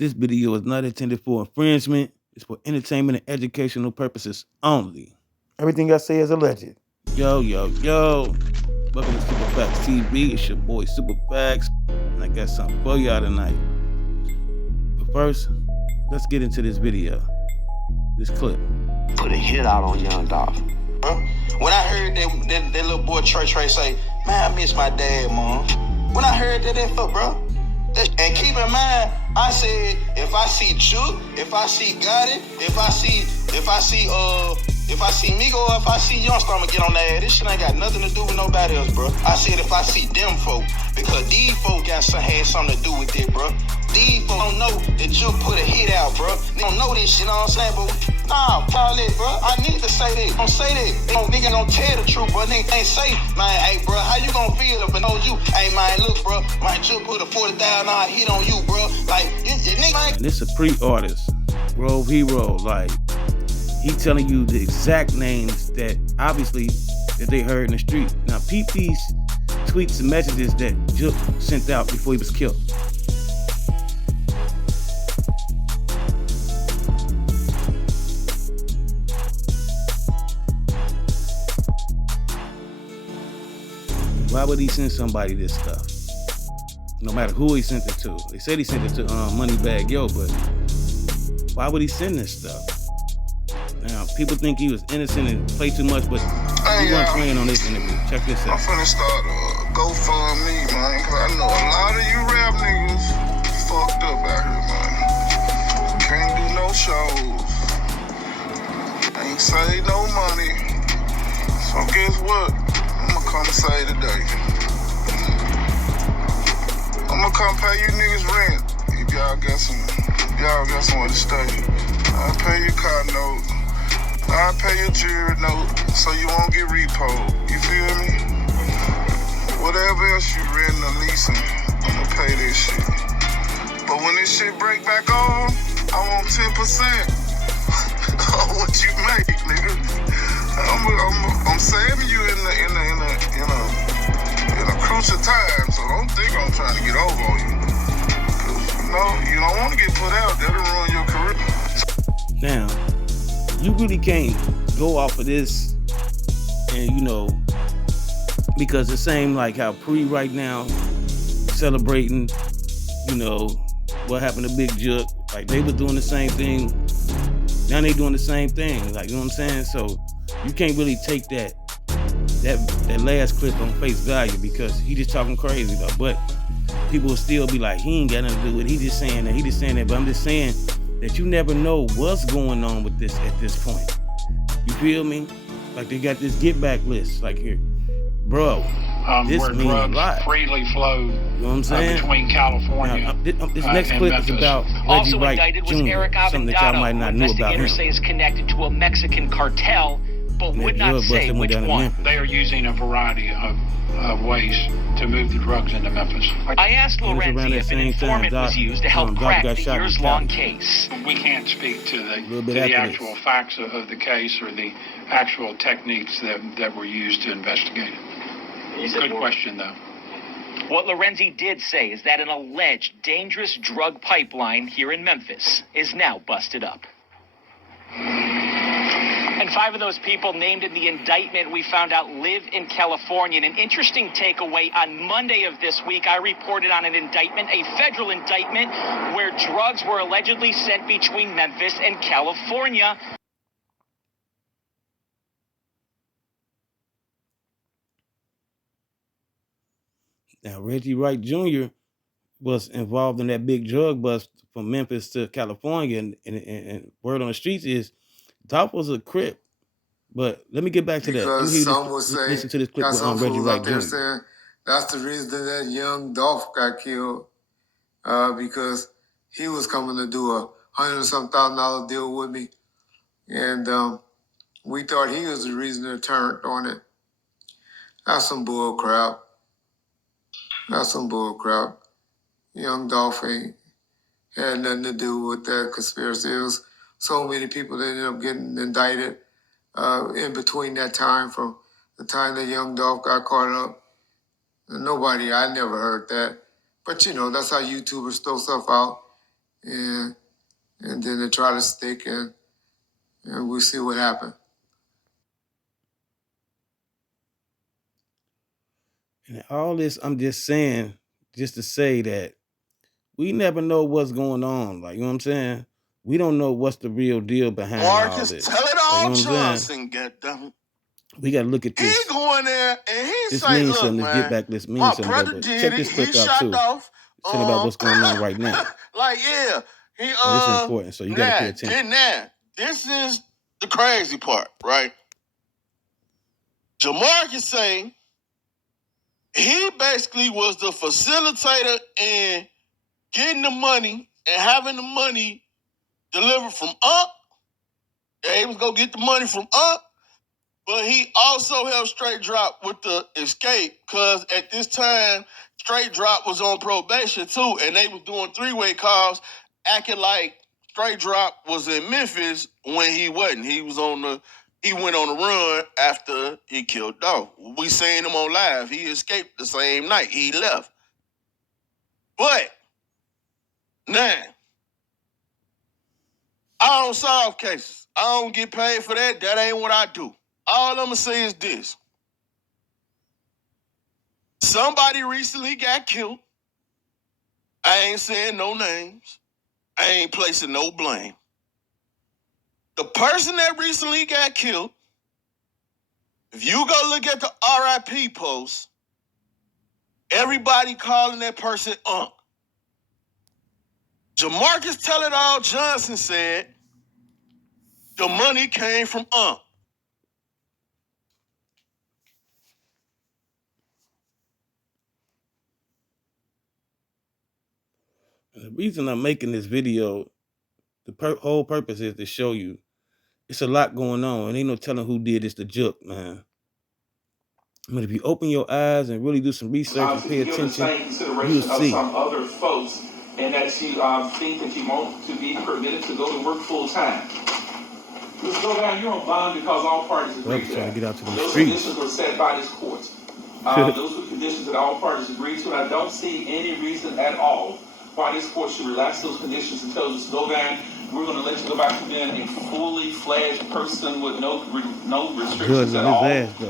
This video is not intended for infringement. It's for entertainment and educational purposes only. Everything I say is alleged. Yo. Welcome to Super Facts TV. It's your boy Super Facts, and I got something for y'all tonight. But first, let's get into this video. This clip. Put a hit out on Young Dolph. When I heard that little boy Trey say, man, I miss my dad, Mom. When I heard that fuck, bro. And keep in mind, I said, if I see Jook, if I see Gotti, if I see Migo, if I see Youngster, I'ma get on that ass. This shit ain't got nothing to do with nobody else, bro. I said if I see them folk, because these folk had something to do with it, bro. These folk don't know that Jook put a hit out, bro. They don't know this shit, you know what I'm saying? But nah, call it, bro. I need to say that. Don't say that. Nigga don't tell the truth, bro. Nigga ain't say, man, hey, bro, how you gonna feel if I know you? Hey, man, look, bro, my Jook put a $40,000 hit on you, bro. Like, you nigga. And this is a pre-artist, Grove Hero, like, he telling you the exact names that obviously that they heard in the street. Now peep these tweets and messages that Jook sent out before he was killed. Why would he send somebody this stuff? No matter who he sent it to. They said he sent it to Moneybag Yo, but why would he send this stuff? Now, people think he was innocent and play too much, but he wasn't playing on this interview. Check this out. I'm finna start a GoFundMe, man, because I know a lot of you rap niggas fucked up out here, man. Can't do no shows. Ain't save no money. So guess what? I'ma come say today. I'ma come pay you niggas rent if y'all got somewhere to stay. I'll pay your car note. I'll pay your jewelry note so you won't get repoed. You feel me? Whatever else you renting or leasing, I'ma pay this shit. But when this shit break back on, I want 10% of what you make, nigga. I'm saving you in a crucial time, so don't think I'm trying to get over on you. You don't want to get put out. That'll ruin your career. Now, you really can't go off of this and, because the same like how Pre right now celebrating, what happened to Big Jook. Like they was doing the same thing. Now they doing the same thing. Like, you know what I'm saying? So you can't really take that last clip on face value because he just talking crazy though. But people will still be like, he ain't got nothing to do with it. He just saying that. But I'm just saying that you never know what's going on with this at this point. You feel me? Like they got this get back list. Like here, bro, this where means a drugs lot. freely flow, you know what I'm saying? Between California. Now, this next clip Memphis. is about Reggie Wright Jr., something that y'all might not know about him. Investigators say is connected to a Mexican cartel, but would not say which one. They are using a variety of ways to move the drugs into Memphis. I asked Lorenzi if an informant was used to help crack the years-long case. We can't speak to the actual facts of the case or the actual techniques that were used to investigate it. Good question, though. What Lorenzi did say is that an alleged dangerous drug pipeline here in Memphis is now busted up. And 5 of those people named in the indictment we found out live in California. And an interesting takeaway, on Monday of this week, I reported on an indictment, a federal indictment, where drugs were allegedly sent between Memphis and California. Now, Reggie Wright Jr. was involved in that big drug bust from Memphis to California, and word on the streets is Dolph was a Crip. But let me get back to that. Because some would say, listen to this clip with Reggie Wright Jr. Saying that's the reason that young Dolph got killed, because he was coming to do a $100,000 deal with me, and we thought he was the reason to turn on it. That's some bull crap. Young Dolph ain't had nothing to do with that conspiracy. There was so many people that ended up getting indicted in between that time, from the time that young Dolph got caught up. And I never heard that. But, that's how YouTubers throw stuff out. and then to try to stick, and we'll see what happens. And all this, I'm just saying, just to say that we never know what's going on. Like, you know what I'm saying? We don't know what's the real deal behind all this. Tell it all, like, you know Johnson, goddammit. We got to look at this. He going there and he this say, means look, something. man, This get back. This means my something. brother But did check it. this clip He out shot too. off. Tell me about what's going on right now. Like, yeah. He And this is important, so you got to pay attention. This is the crazy part, right? Jamarcus saying he basically was the facilitator in getting the money and having the money delivered from up. They was go get the money from up, but he also helped Straight Drop with the escape, because at this time, Straight Drop was on probation too, and they was doing three-way calls, acting like Straight Drop was in Memphis when he wasn't. He went on the run after he killed Doe. We seen him on live. He escaped the same night. He left. But now, I don't solve cases. I don't get paid for that. That ain't what I do. All I'm going to say is this. Somebody recently got killed. I ain't saying no names. I ain't placing no blame. The person that recently got killed, if you go look at the RIP post, everybody calling that person Unc. Jamarcus Tell It All Johnson said the money came from Unc. The reason I'm making this video, the whole purpose is to show you it's a lot going on, and ain't no telling who did this to Jook, man. But if you open your eyes and really do some research and pay attention, you'll see. Some other folks, and that you think that you want to be permitted to go to work full time. Let's go down. You're on bond because all parties agree to that. To get out to the Those streets. conditions were set by this court. Those were conditions that all parties agreed to, and I don't see any reason at all why this court should relax those conditions and tell us to go down. We're going to let you go back to being a fully fledged person with no restrictions at all.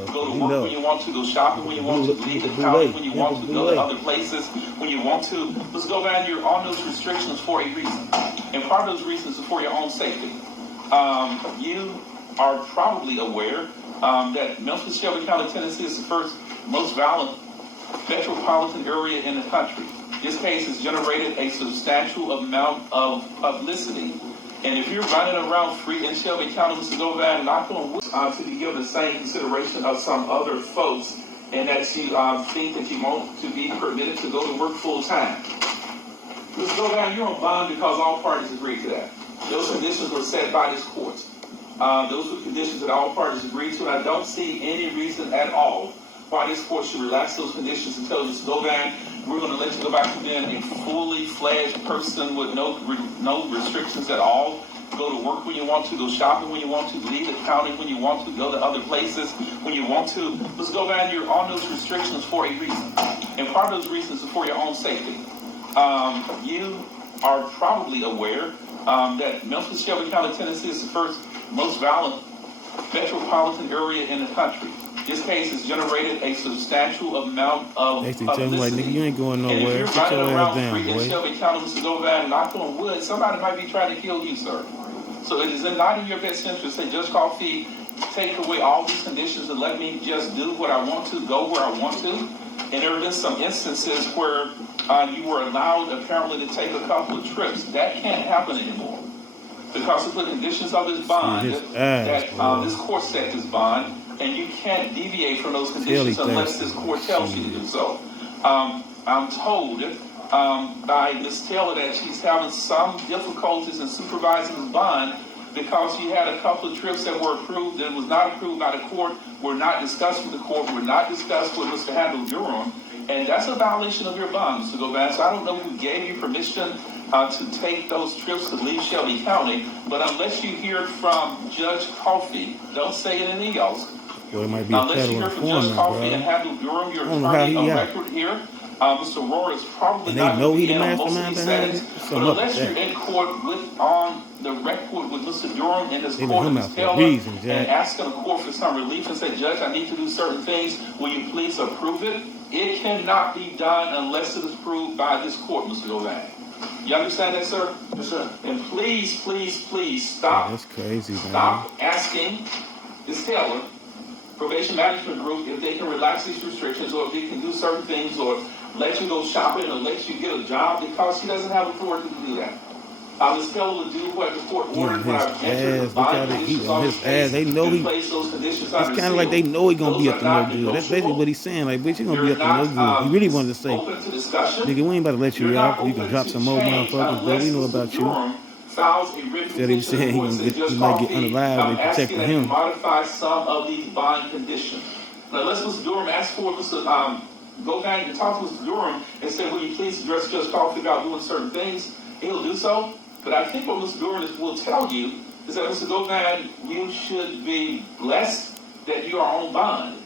Go to work when you want to, go shopping when you want to, leave the county when you want to, go to other places when you want to. Let's go down. You're on those restrictions for a reason. And part of those reasons is for your own safety. You are probably aware that Memphis, Shelby County, Tennessee is the first most violent metropolitan area in the country. This case has generated a substantial amount of publicity. And if you're running around free in Shelby County, Mr. Govan, knock on wood, to be given the same consideration of some other folks, and that you think that you want to be permitted to go to work full time. Mr. Govan, you're on bond because all parties agreed to that. Those conditions were set by this court. Those were conditions that all parties agreed to, and I don't see any reason at all why this court should relax those conditions and tell you to go down. We're going to let you go back to being a fully fledged person with no restrictions at all. Go to work when you want to, go shopping when you want to, leave the county when you want to, go to other places when you want to. Let's go down. You're on those restrictions for a reason. And part of those reasons is for your own safety. You are probably aware that Memphis, Shelby County, Tennessee is the first most violent metropolitan area in the country. This case has generated a substantial amount of publicity. Like, nigga, you ain't going nowhere. And if you're Sit your running ass around down, free boy. in Shelby County, Mr. Govan, knock on wood, somebody might be trying to kill you, sir. So it is not in your best interest to say, Judge Coffey, take away all these conditions and let me just do what I want to, go where I want to. And there have been some instances where you were allowed apparently to take a couple of trips. That can't happen anymore. Because of the conditions of this bond, this court set this bond, and you can't deviate from those conditions unless this court tells you to do so. I'm told by Ms. Taylor that she's having some difficulties in supervising this bond because she had a couple of trips that were approved and was not approved by the court, were not discussed with the court, were not discussed with Mr. Handel-Durham, and that's a violation of your bond, Mr. Govan. So I don't know who gave you permission to take those trips to leave Shelby County, but unless you hear from Judge Coffey, don't say anything else. Well, it might be unless you hear from Judge Coffey and Handel-Durham, your attorney on record here, Mr. Rohr is probably And not they know going to he be the in on most of mastermind these behind settings. it. What's But up with unless you're that? in court on the record with Mr. Durham in his They let court him of out his for a Taylor reason, and Jack. asking the court for some relief and say, Judge, I need to do certain things. Will you please approve it? It cannot be done unless it is approved by this court, Mr. Govan. You understand that, sir? Yes, sir. And please, please, please stop. Yeah, that's crazy, man. Stop asking Ms. Taylor, probation management group, if they can relax these restrictions or if they can do certain things or let you go shopping or let you get a job, because she doesn't have authority to do that. Ms. Taylor will do what the court ordered when I've entered the bond conditions on his case. They know he. Place those conditions It's kind of like they know he gonna be up to no good. That's basically what he's saying. Like, bitch, you gonna be up to no good. He really wanted to say, nigga, we ain't about to let you out. You can drop some more motherfuckers, but we know about you. Instead he said he might get unalive. They protecting him. Modify some of these bond conditions. Now let's Mr. Durham ask for Mr. Go back and talk to Mr. Durham and say, will you please address Judge Coffey about doing certain things? He'll do so. But I think what Mr. Durham will tell you is that, Mr. Govan, you should be blessed that you are on bond.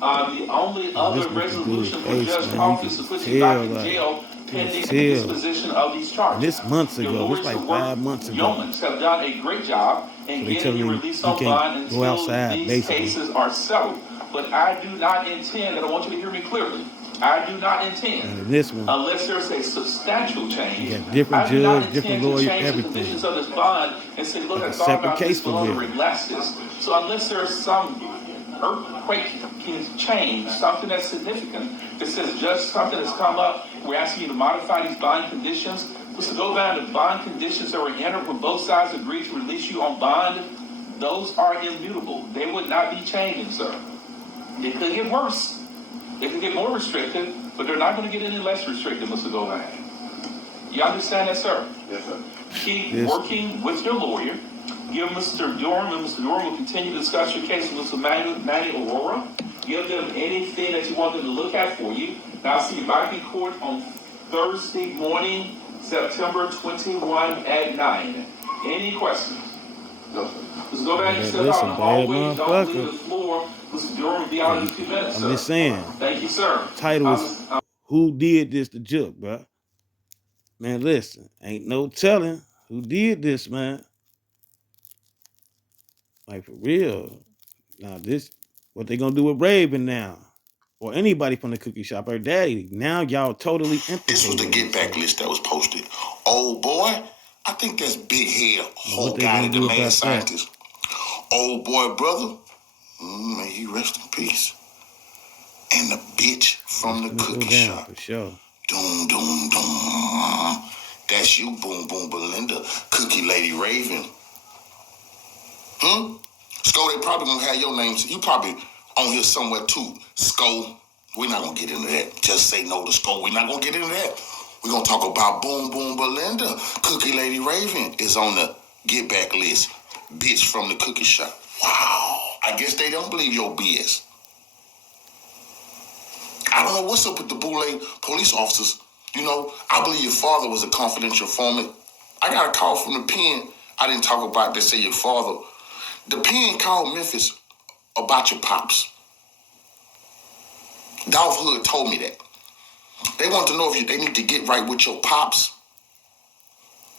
The only other resolution for Judge Coffey is to put you back in jail pending the disposition of these charges. This months ago, this like 5 months ago. Yeomans have done a great job in getting you released on bond until these cases are settled. But I do not intend, and I want you to hear me clearly, I do not intend, this one, unless there's a substantial change, you got different judge, different lawyer, everything. The conditions of this bond and say, look, like I thought about case this bond, relax this. So unless there's some earthquake change, something that's significant, that says just something has come up, we're asking you to modify these bond conditions. Mr. Govan, the bond conditions that were entered when both sides agreed to release you on bond, those are immutable. They would not be changing, sir. It could get worse. It could get more restricted, but they're not going to get any less restricted, Mr. Govan. You understand that, sir? Yes, sir. Keep working with your lawyer. Give Mr. Durham, and Mr. Durham will continue to discuss your case with Mr. Manny Aurora. Give them anything that you want them to look at for you. Now, I'll see you back in court on Thursday morning, September 21 at 9. Any questions? No, sir. Mr. Govan, you step out in the hallway. Don't leave the floor. Mr. Durham will be out in 2 minutes, sir. I'm just saying. Thank you, sir. Title is Who Did This to Jook, bro? Man, listen. Ain't no telling who did this, man. Like, for real. Now, this, what they gonna do with Raven now? Or anybody from the cookie shop or daddy. Now y'all totally implicated. This was the get back list that was posted. Old boy, I think that's big head, whole guy, the mad scientist. Old boy brother, may he rest in peace. And the bitch from the cookie shop. For sure. Doom, doom, doom. That's you, Boom Boom Belinda, Cookie Lady Raven. Sko, they probably gonna have your name. You probably on here somewhere too. Sko, we're not gonna get into that. Just say no to Sko. We're not gonna get into that. We're gonna talk about Boom Boom Belinda. Cookie Lady Raven is on the get back list. Bitch from the cookie shop. Wow. I guess they don't believe your BS. I don't know what's up with the Boule police officers. You know, I believe your father was a confidential informant. I got a call from the pen. I didn't talk about, they say your father. The pen called Memphis about your pops. Dolph Hood told me that. They want to know if they need to get right with your pops.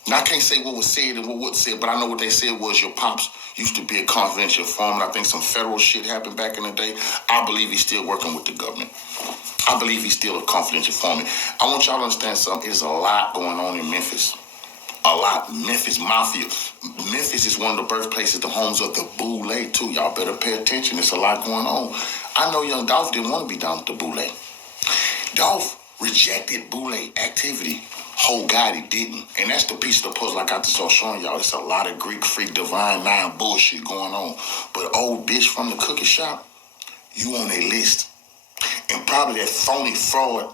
Now, I can't say what was said and what wasn't said, but I know what they said was your pops used to be a confidential informant. I think some federal shit happened back in the day. I believe he's still working with the government. I believe he's still a confidential informant. I want y'all to understand something. There's a lot going on in Memphis. A lot. Memphis Mafia. Memphis is one of the birthplaces, the homes of the Boule, too. Y'all better pay attention. There's a lot going on. I know young Dolph didn't want to be down with the Boule. Dolph rejected Boule activity. Whole Gotti didn't. And that's the piece of the puzzle I got to start showing y'all. There's a lot of Greek freak, divine nine bullshit going on. But old bitch from the cookie shop, you on a list. And probably that phony fraud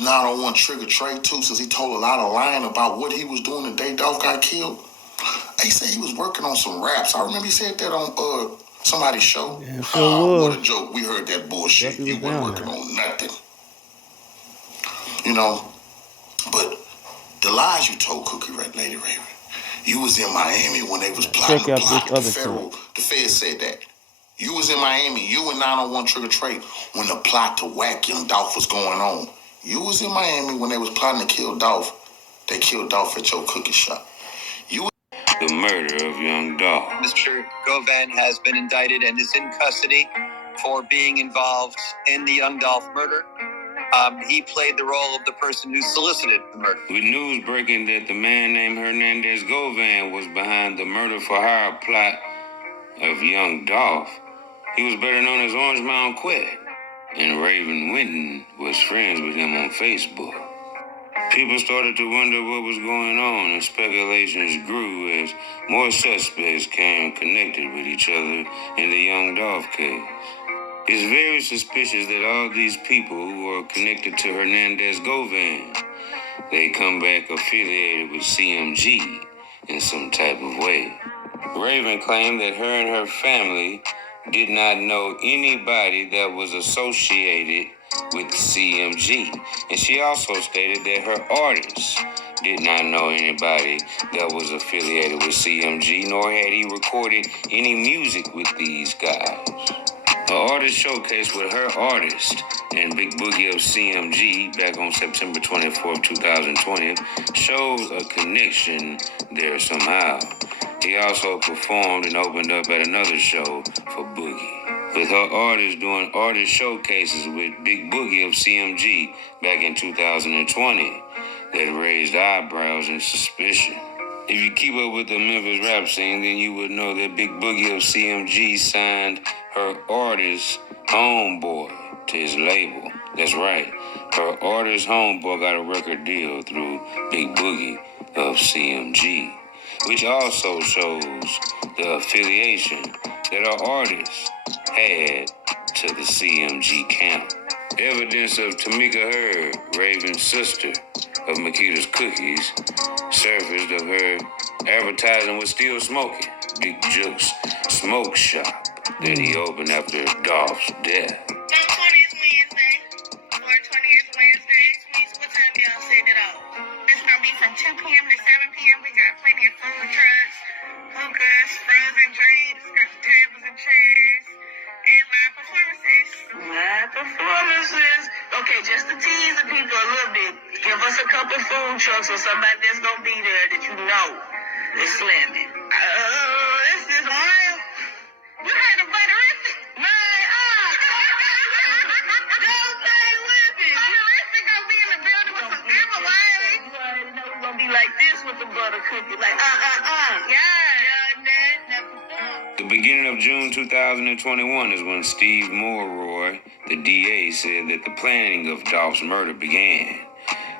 901 Trigger Trey too, since he told a lot of lying about what he was doing the day Dolph got killed. He said he was working on some raps. I remember he said that on somebody's show. Yeah, sure what a joke. We heard that bullshit. He wasn't working on nothing. You know, but the lies you told Cookie Lady Raven, you was in Miami when they was plotting the block. The Fed said that. You was in Miami, you and 901 Trigger Trey, when the plot to whack young Dolph was going on. You was in Miami when they was plotting to kill Dolph. They killed Dolph at your cookie shop. The murder of young Dolph. Mr. Govan has been indicted and is in custody for being involved in the young Dolph murder. He played the role of the person who solicited the murder. With news breaking that the man named Hernandez Govan was behind the murder-for-hire plot of young Dolph, he was better known as Orange Mound Quet, and Raven Winton was friends with him on Facebook. People started to wonder what was going on, and speculations grew as more suspects came connected with each other in the young Dolph case. It's very suspicious that all these people who are connected to Hernandez Govan, they come back affiliated with CMG in some type of way. Raven claimed that her and her family did not know anybody that was associated with CMG. And she also stated that her artists did not know anybody that was affiliated with CMG, nor had he recorded any music with these guys. The artist showcase with her artist and Big Boogie of CMG back on September 24th, 2020 shows a connection there somehow. He also performed and opened up at another show for Boogie, with her artist doing artist showcases with Big Boogie of CMG back in 2020 that raised eyebrows and suspicion. If you keep up with the Memphis rap scene, then you would know that Big Boogie of CMG signed her artist homeboy to his label. That's right, her artist homeboy got a record deal through Big Boogie of CMG, which also shows the affiliation that our artist had to the CMG camp. Evidence of Tamika Hurd, Raven's sister of Makita's Cookies, surfaced of her advertising with Still Smoking, Big Jook's smoke shop that he opened after Dolph's death. 420 is Wednesday. 420 is Wednesday. Sweets, what time y'all set it off? It's gonna be from 2 p.m. to 7 p.m. We got plenty of food trucks, hookahs, frozen drinks, got tables and chairs, and live performances. Live performances. Okay, just to tease the people a little bit, give us a couple food trucks or somebody that's gonna be there that you know is slamming. This is real. You had a butterific. Don't say whipping. Butterific gonna be in the building with some giveaways. You already know we're gonna be like this with the butter cookie. Like, The beginning of June 2021 is when Steve Mulroy, the DA, said that the planning of Dolph's murder began.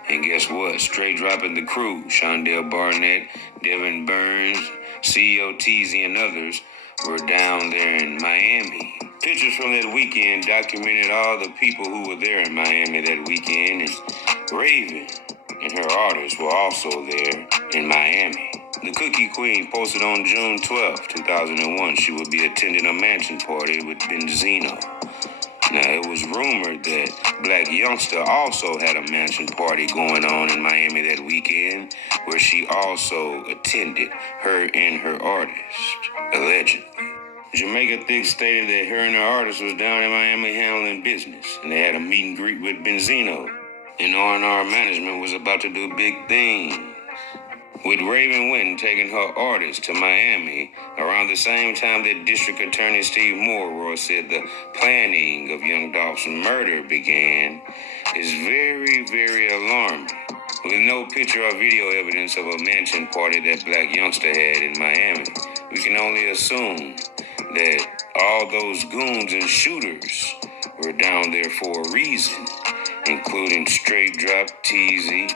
And guess what? Straight dropping the crew, Shondell Barnett, Devin Burns, CEO Teasy, and others were down there in Miami. Pictures from that weekend documented all the people who were there in Miami that weekend, and Raven and her artists were also there in Miami. The Cookie Queen posted on June 12, 2001, she would be attending a mansion party with Benzino. Now, it was rumored that Black Youngster also had a mansion party going on in Miami that weekend, where she also attended, her and her artist, allegedly. Jamaica Thick stated that her and her artist was down in Miami handling business, and they had a meet and greet with Benzino, and R&R management was about to do big things. With Raven Winton taking her artist to Miami around the same time that District Attorney Steve Mulroy said the planning of young Dolph's murder began, is very, very alarming. With no picture or video evidence of a mansion party that Black Youngster had in Miami, we can only assume that all those goons and shooters were down there for a reason, including Straight Drop Teasy,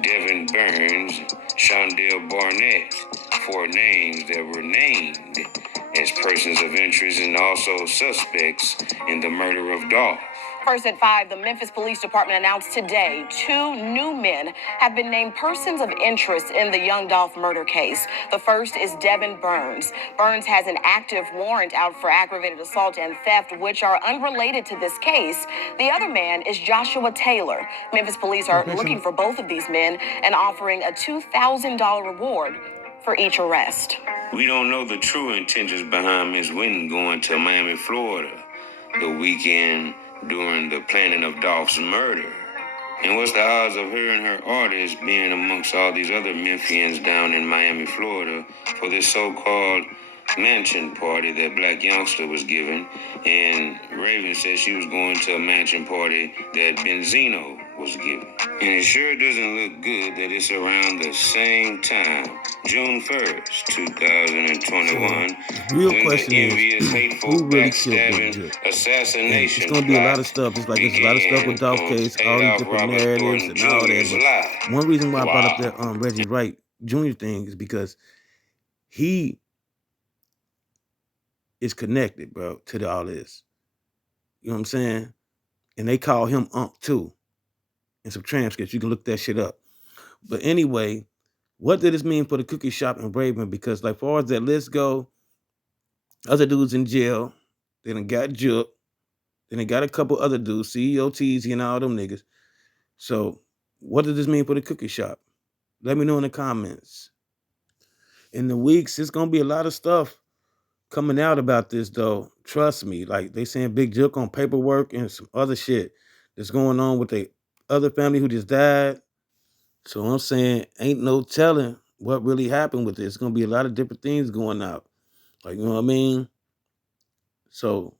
Devin Burns, Shondell Barnett, 4 names that were named as persons of interest and also suspects in the murder of Dolph. First at 5, the Memphis Police Department announced today 2 new men have been named persons of interest in the young Dolph murder case. The first is Devin Burns. Burns has an active warrant out for aggravated assault and theft, which are unrelated to this case. The other man is Joshua Taylor. Memphis police are looking for both of these men and offering a $2,000 reward for each arrest. We don't know the true intentions behind Ms. Winton going to Miami, Florida, the weekend during the planning of Dolph's murder. And what's the odds of her and her artist being amongst all these other Memphians down in Miami, Florida, for this so-called mansion party that Black Youngster was giving? And Raven said she was going to a mansion party that Benzino was giving. And it sure doesn't look good that it's around the same time, June 1st, 2021, Real when question the envious, is, hateful, who really killed Big backstabbing, Jook? assassination It's gonna be a lot of plot stuff. It's like there's a lot of stuff with Dolph Case, all these different Robert narratives Thornton and all that. Jr.'s But lie. one reason why I brought up Wow. that Reggie Wright Jr. thing is because he is connected, bro, to all this. You know what I'm saying? And they call him Unc too. In some transcripts, you can look that shit up. But anyway, what did this mean for the cookie shop in Braveman? Because like far as that list go, other dudes in jail, they done got Jook, then they got a couple other dudes, CEO Teasy and all them niggas. So what does this mean for the cookie shop? Let me know in the comments. In the weeks, it's gonna be a lot of stuff coming out about this though. Trust me. Like they saying Big Jook on paperwork and some other shit that's going on with the other family who just died. So I'm saying ain't no telling what really happened with this. It's gonna be a lot of different things going out. Like, you know what I mean? So